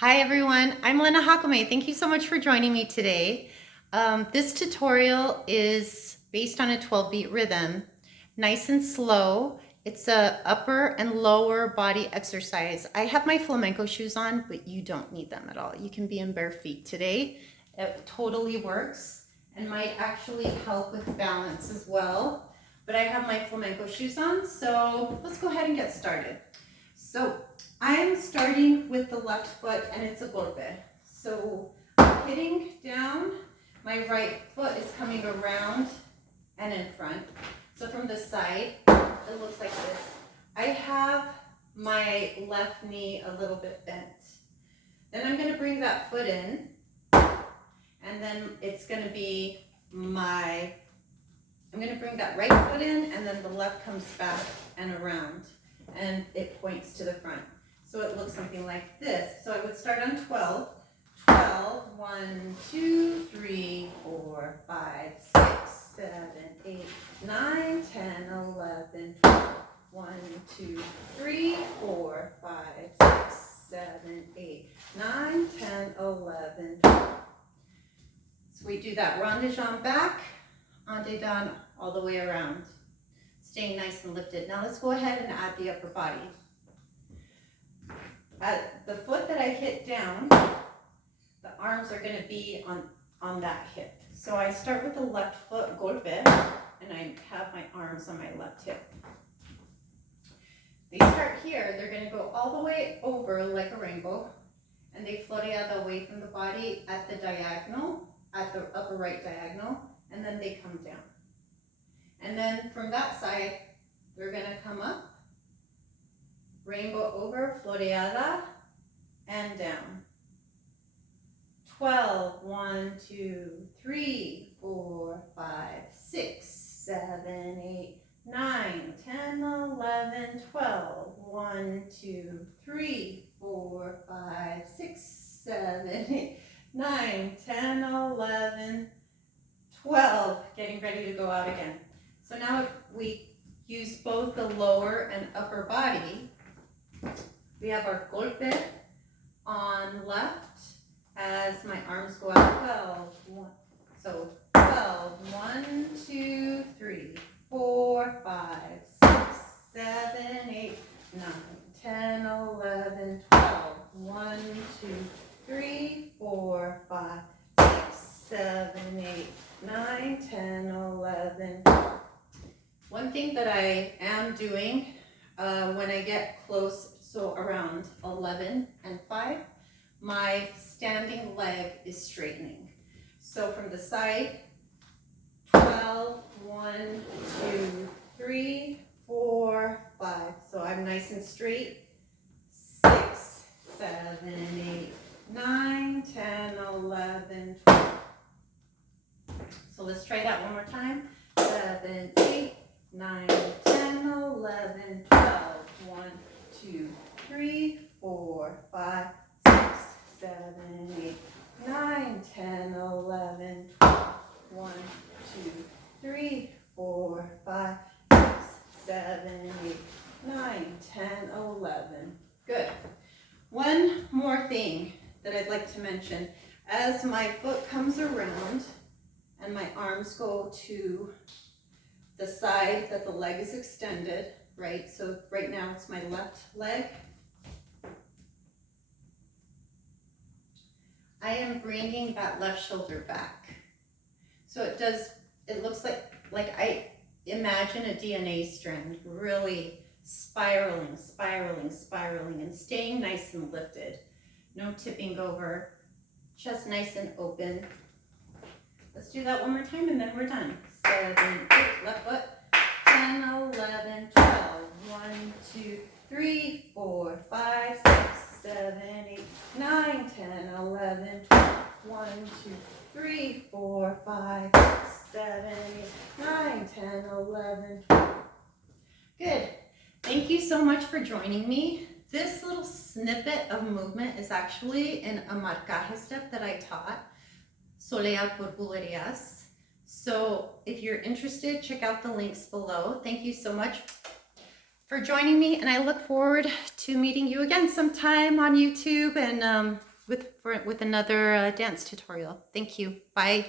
Hi everyone, I'm Lena Hakame. Thank you so much for joining me today. This tutorial is based on a 12-beat rhythm, nice and slow. It's a upper and lower body exercise. I have my flamenco shoes on, but you don't need them at all. You can be in bare feet today. It totally works and might actually help with balance as well. But I have my flamenco shoes on, so let's go ahead and get started. So I'm starting with the left foot and it's a golpe. So I'm hitting down, my right foot is coming around and in front. So from the side, it looks like this. I have my left knee a little bit bent. Then I'm going to bring that foot in, and then it's going to be I'm going to bring that right foot in, and then the left comes back and around, and it points to the front. So it looks something like this. So I would start on 12. 12, 1, 2, 3, 4, 5, 6, 7, 8, 9, 10, 11, 12. 1, 2, 3, 4, 5, 6, 7, 8, 9, 10, 11, 12. So we do that rond de jambe back, en dedans all the way around, staying nice and lifted. Now let's go ahead and add the upper body. At the foot that I hit down, the arms are going to be on that hip. So I start with the left foot, golpe, and I have my arms on my left hip. They start here, they're going to go all the way over like a rainbow, and they floreada away from the body at the diagonal, at the upper right diagonal, and then they come down. And then from that side, they're going to come up, rainbow over, floreada, and down. 12, 1, 2, 3, 4, 5, 6, 7, 8, 9, 10, 11, 12. 1, 2, 3, 4, 5, 6, 7, 8, 9, 10, 11, 12. Getting ready to go out again. So now if we use both the lower and upper body, we have our golpe on left as my arms go out 12. So 12, 1, 2, 3, 4, 5, 6, 7, 8, 9, 10, 11, 12. 1, 2, 3, 4, 5, 6, 7, 8, 9, 10, 11, 12. One thing that I am doing when I get close, so around 11 and 5, my standing leg is straightening. So from the side, 12, 1, 2, 3, 4, 5. So I'm nice and straight. 6, 7, 8, 9, 10, 11, 12. So let's try that one more time. 7, 8, 9, 10, 11, 12. 1, 2, 3, 4, 5, 6, 7, 8, 9, 10, 11, 12. 1, 2, 3, 4, 5, 6, 7, 8, 9, 10, 11. Good. One more thing that I'd like to mention. As my foot comes around and my arms go to the side that the leg is extended, right? So right now it's my left leg. I am bringing that left shoulder back. So it looks like I imagine a DNA strand really spiraling, spiraling, spiraling, and staying nice and lifted. No tipping over, chest nice and open. Let's do that one more time and then we're done. 7, 8, left foot. 10, 11, 12. 1, 2, 3, 4, 5, 6, 7, 8, 9, 10, 11, 12. 1, 2, 3, 4, 5, 6, 7, 8, 9, 10, 11, 12. Good. Thank you so much for joining me. This little snippet of movement is actually in a Marcaje Step that I taught, Soleá Bulerías. So if you're interested, check out the links below. Thank you so much for joining me, and I look forward to meeting you again sometime on YouTube and with another dance tutorial. Thank you. Bye.